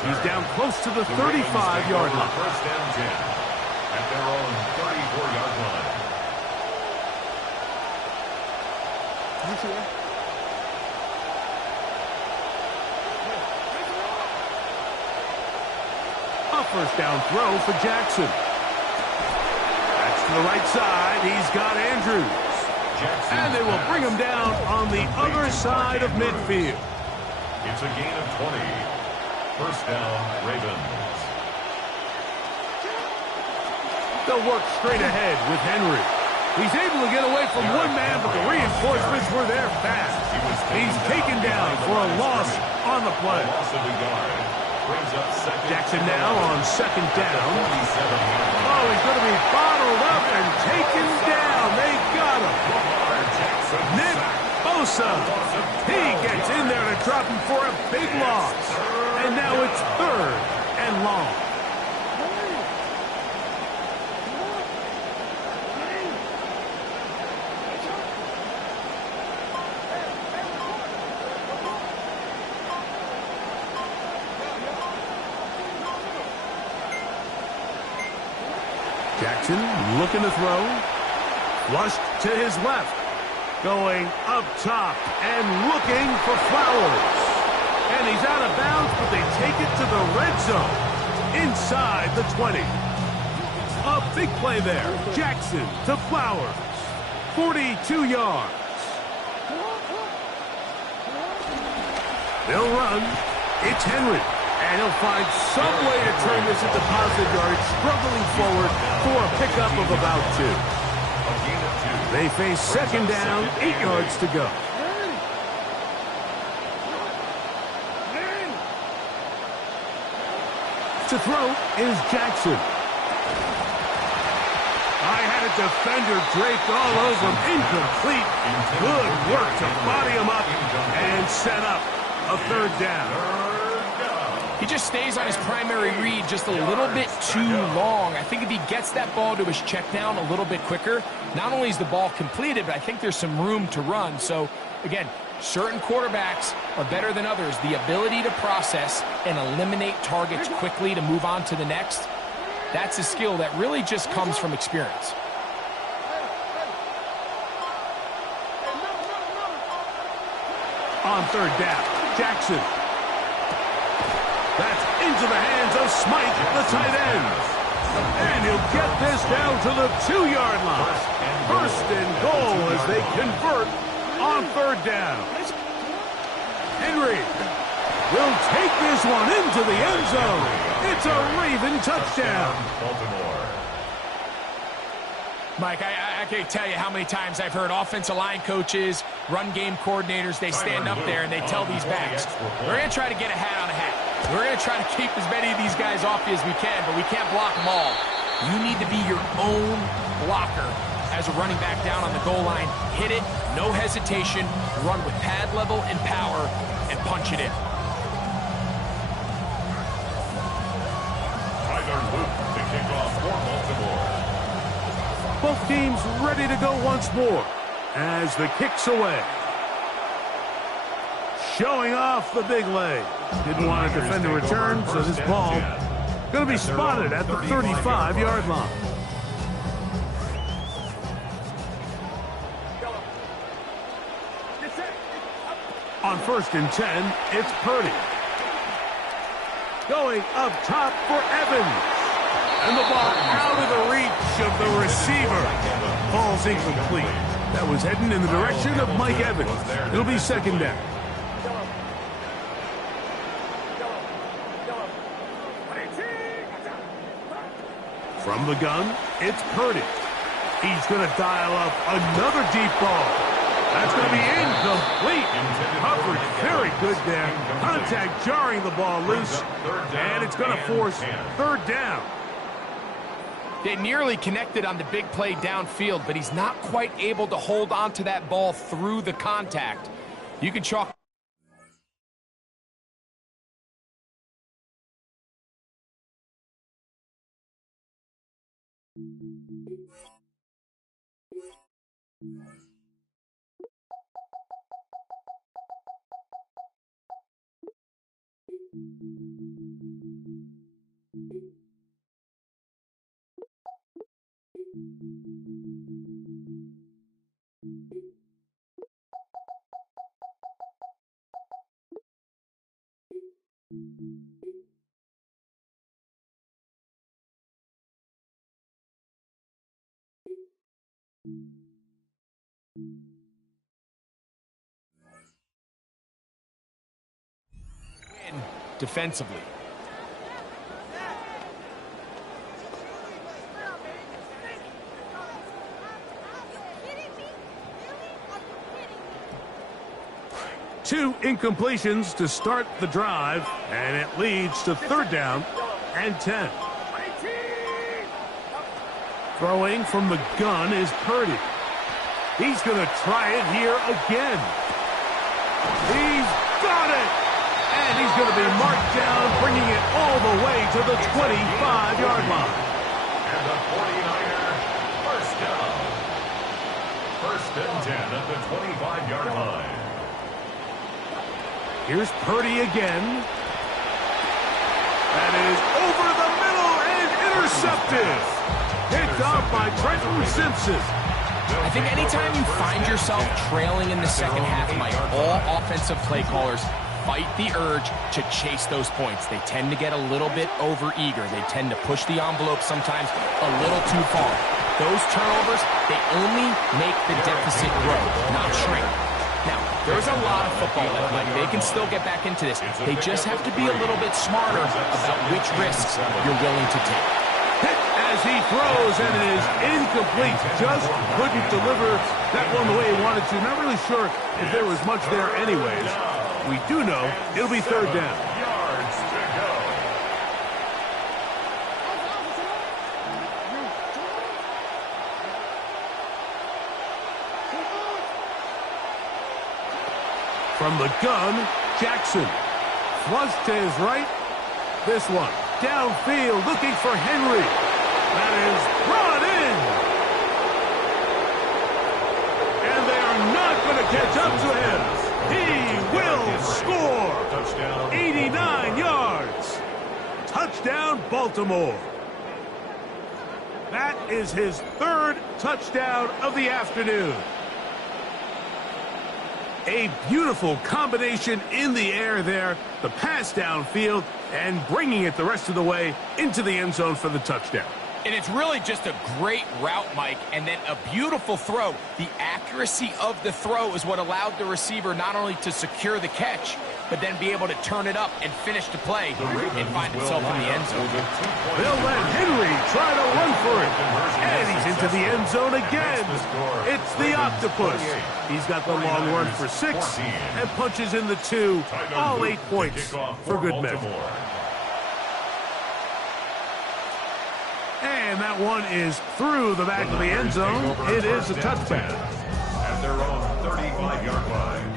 He's down close to the 35-yard line. First down 10 at their own 34-yard line. A first down throw for Jackson. That's to the right side. He's got Andrews. And they will bring him down on the other side of midfield. It's a gain of 20. First down, Ravens. They'll work straight ahead with Henry. He's able to get away from one man, but the reinforcements were there fast. He's taken down for a loss on the play. Loss of the yard. Brings up Jackson now on second down. Oh, he's going to be bottled up and taken down. They got him. Nick Bosa. He gets in there to drop him for a big loss. And now it's third and long. Jackson looking to throw. Flushed to his left. Going up top and looking for Flowers. And he's out of bounds, but they take it to the red zone. Inside the 20. A big play there. Jackson to Flowers. 42 yards. They'll run. It's Henry. And he'll find some way to turn this into positive yards, struggling forward for a pickup of about 2. A gain of 2. They face second down, 8 yards to go. To throw is Jackson. I had a defender draped all over him. Incomplete. Good work to body him up and set up a third down. He just stays on his primary read just a little bit too long. I think if he gets that ball to his check down a little bit quicker, not only is the ball completed, but I think there's some room to run. So, again, certain quarterbacks are better than others. The ability to process and eliminate targets quickly to move on to the next, that's a skill that really just comes from experience. On third down, Jackson. That's into the hands of Smythe, the tight end. And he'll get this down to the 2-yard line. First and goal as they convert on third down. Henry will take this one into the end zone. It's a Raven touchdown. Mike, I can't tell you how many times I've heard offensive line coaches, run game coordinators, they stand up there and they tell these backs, we're going to try to get a hat on a hat. We're going to try to keep as many of these guys off you as we can, but we can't block them all. You need to be your own blocker as a running back down on the goal line. Hit it, no hesitation, run with pad level and power, and punch it in. Tyler Luke to kick off for Baltimore. Both teams ready to go once more as the kick's away. Showing off the big leg. Didn't want to defend a return, so this ball going to be spotted at the 35-yard line. On first and 10, it's Purdy. Going up top for Evans. And the ball out of the reach of the receiver. Ball's incomplete. That was heading in the direction of Mike Evans. It'll be second down. From the gun, it's Purdy. He's going to dial up another deep ball. That's going to be incomplete. Coverage very good there. Contact jarring the ball loose. And it's going to force third down. They nearly connected on the big play downfield, but he's not quite able to hold on to that ball through the contact. You can chalk. Defensively. Two incompletions to start the drive, and it leads to third down and 10. Throwing from the gun is Purdy. He's going to try it here again. He's got it! And he's going to be marked down, bringing it all the way to the 25-yard line. And the 49er, first down. First and 10 at the 25-yard line. Here's Purdy again. That is over the middle and intercepted. Picked off by Trenton Simpson. I think anytime you find yourself trailing in the second half, Mike, all offensive play callers fight the urge to chase those points. They tend to get a little bit over-eager. They tend to push the envelope sometimes a little too far. Those turnovers, they only make the deficit grow, not shrink. Now, there's a lot of football left, Mike. They can still get back into this. They just have to be a little bit smarter about which risks you're willing to take. Hit as he throws, and it is incomplete. Just couldn't deliver that one the way he wanted to. Not really sure if there was much there anyways. We do know it'll be third down. Yards to go. From the gun, Jackson. Flush to his right. This one, downfield, looking for Henry. That is brought in. And they are not going to catch up to him. He will score. Touchdown. 89 yards. Touchdown, Baltimore. That is his third touchdown of the afternoon. A beautiful combination in the air there, the pass downfield, and bringing it the rest of the way into the end zone for the touchdown. And it's really just a great route, Mike, and then a beautiful throw. The accuracy of the throw is what allowed the receiver not only to secure the catch, but then be able to turn it up and finish the play and find himself in the end zone. They'll let Henry try to run for it. And he's into the end zone again. It's the octopus. He's got the long run for 6 and punches in the 2. All 8 points for good measure. And that one is through the back of the end zone. It is a touchback. At their own 35-yard line.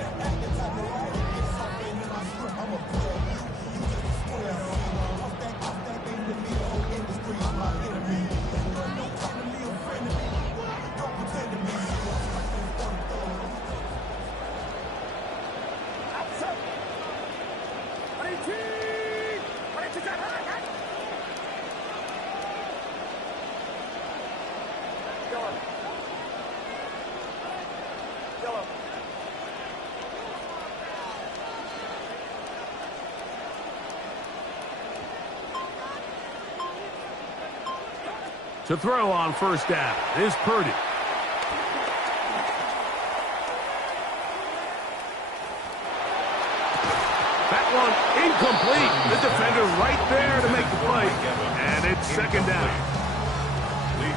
To throw on first down is Purdy. That one incomplete. The defender right there to make the play. And it's second down.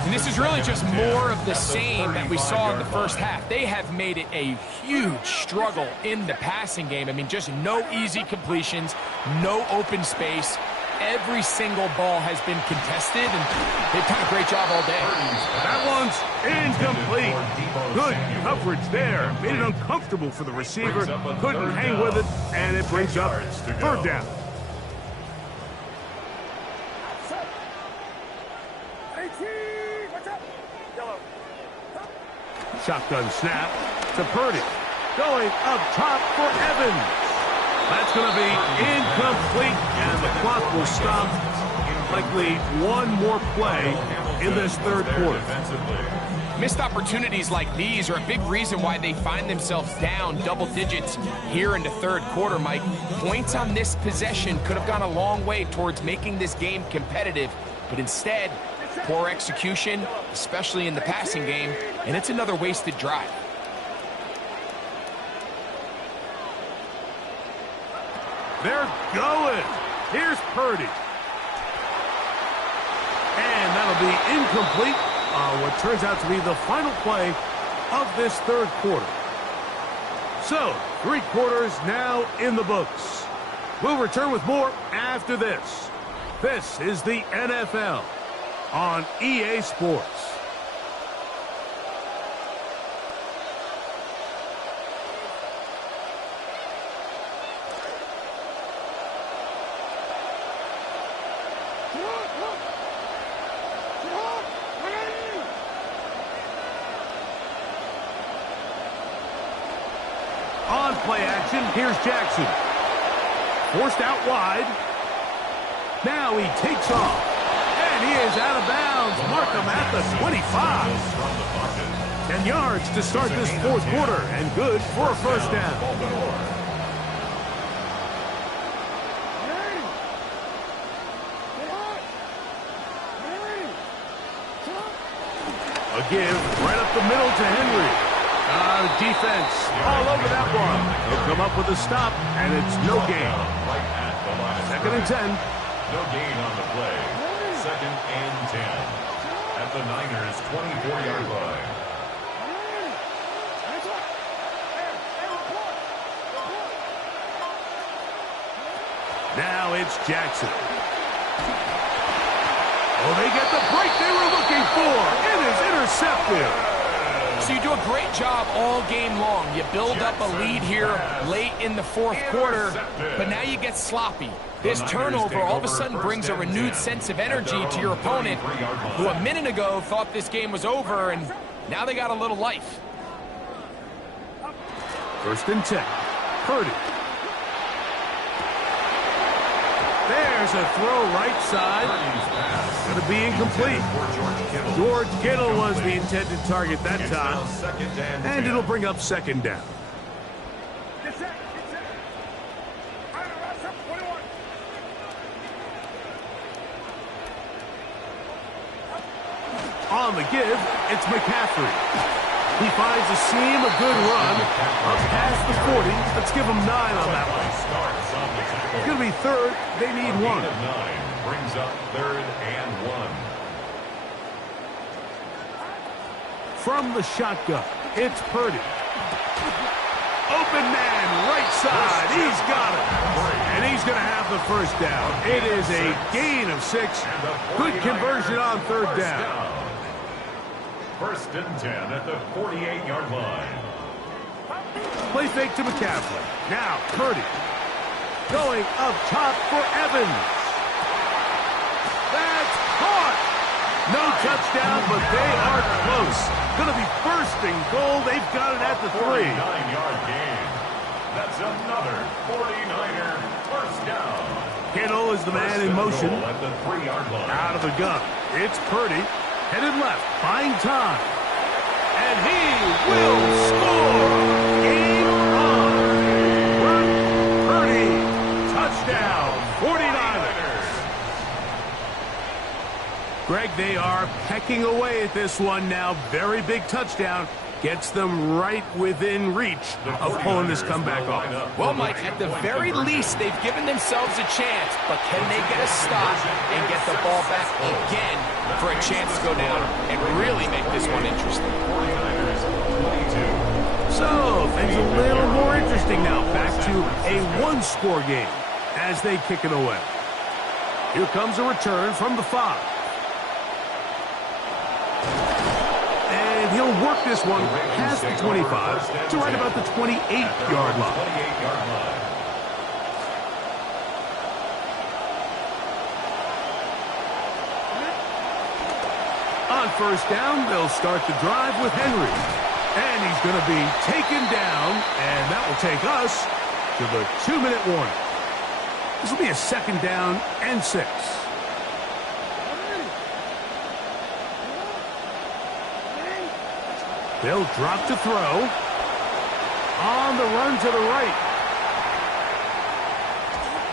And this is really just more of the same that we saw in the first half. They have made it a huge struggle in the passing game. I mean, just no easy completions, no open space. Every single ball has been contested, and they've done a great job all day. That one's incomplete. Good coverage there. Made it uncomfortable for the receiver. Couldn't hang with it, and it brings up third down. Shotgun snap to Purdy. Going up top for Evans. That's going to be incomplete, and the clock will stop. Likely one more play in this third quarter. Missed opportunities like these are a big reason why they find themselves down double digits here in the third quarter, Mike. Points on this possession could have gone a long way towards making this game competitive, but instead, poor execution, especially in the passing game, and it's another wasted drive. They're going. Here's Purdy. And that'll be incomplete on what turns out to be the final play of this third quarter. So, 3 quarters now in the books. We'll return with more after this. This is the NFL on EA Sports. On play action, here's Jackson. Forced out wide. Now he takes off. And he is out of bounds. Mark him at the 25. 10 yards to start this fourth quarter, and good for a first down. A give right up the middle to Henry. The defense all over that one. He'll come up with a stop, and it's no gain. Right at the line. Second and 10. No gain on the play. second and 10 at the Niners' 24-yard line. Now it's Jackson. Oh, they get the break they were looking for. It is intercepted. So you do a great job all game long. You build up a lead here late in the fourth quarter, but now you get sloppy. This turnover all of a sudden brings a renewed sense of energy to your opponent, who a minute ago thought this game was over, and now they got a little life. First and 10. Purdy. There's a throw right side. Going to be incomplete. George Kittle was the intended target that time. And it'll bring up second down. On the give, it's McCaffrey. He finds a seam, a good run, up past the 40. Let's give him 9 on that one. It's going to be third. They need 1. Brings up third and 1. From the shotgun, it's Purdy. Open man, right side. He's got it. And he's going to have the first down. It is a gain of 6. Good conversion on third down. First and 10 at the 48-yard line. Play fake to McCaffrey. Now Purdy. Going up top for Evans. That's caught. No touchdown, but they are close. Going to be first and goal. They've got it at the 3. 49-yard gain. That's another 49er first down. Kittle is the man in motion. At the 3-yard line. Out of the gun. It's Purdy. Headed left. Buying time. And he will score. Game on. Brock Purdy. Touchdown. 49ers. Greg, they are pecking away at this one now. Very big touchdown. Gets them right within reach of pulling this comeback off. Well, Mike, at the very least, they've given themselves a chance, but can they get a stop and get the ball back again for a chance to go down and really make this one interesting? So, things a little more interesting now. Back to a one-score game as they kick it away. Here comes a return from the 5. And he'll work this one past the 25 to right about the 28-yard line. On first down, they'll start the drive with Henry. And he's going to be taken down, and that will take us to the 2-minute warning. This will be a second down and 6. They'll drop to throw. On the run to the right.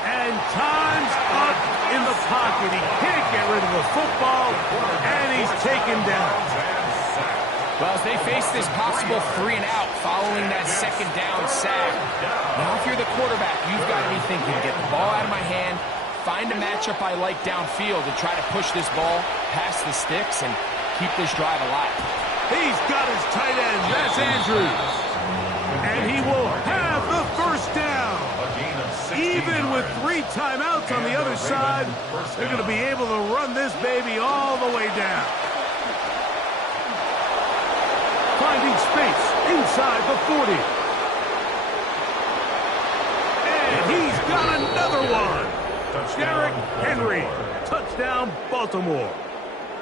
And time's up in the pocket. He can't get rid of the football, and he's taken down. Well, as they face this possible 3 and out following that second down sack, now if you're the quarterback, you've got to be thinking, get the ball out of my hand, find a matchup I like downfield and try to push this ball past the sticks and keep this drive alive. He's got his tight end. That's Andrews. And he will have the first down. Even with 3 timeouts on the other side, they're going to be able to run this baby all the way down. Finding space inside the 40. And he's got another one. Derrick Henry. Touchdown, Baltimore.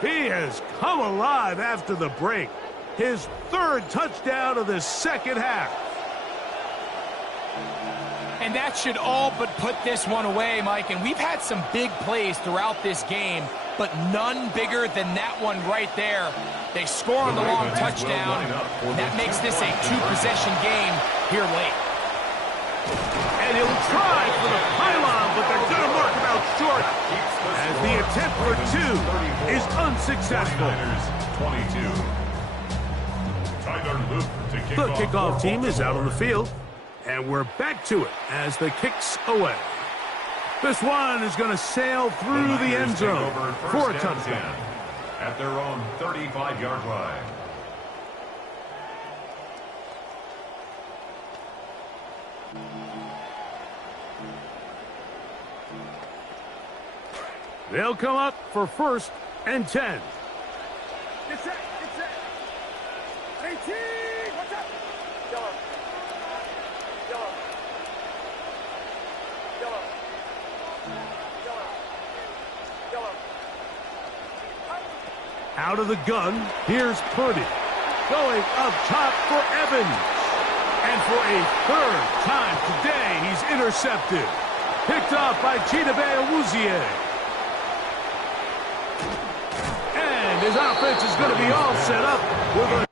He has come alive after the break. His 3rd touchdown of the second half. And that should all but put this one away, Mike. And we've had some big plays throughout this game, but none bigger than that one right there. They score on the long touchdown, and that makes this a 2-possession game here late. And he'll try for the pylon, but they're going to mark him out short as the attempt for 2 is unsuccessful. 22. The kickoff team is out on the field, and we're back to it as the kick's away. This one is going to sail through the end zone for a touchdown. At their own 35-yard line. They'll come up for 1st and 10. Get set. Get set. 18. Watch out. Yellow. Yellow. Yellow. Yellow. Yellow. Out of the gun, here's Purdy. Going up top for Evans. And for a 3rd time today, he's intercepted. Picked off by Chidobe Awuzie. And his offense is going to be all set up with a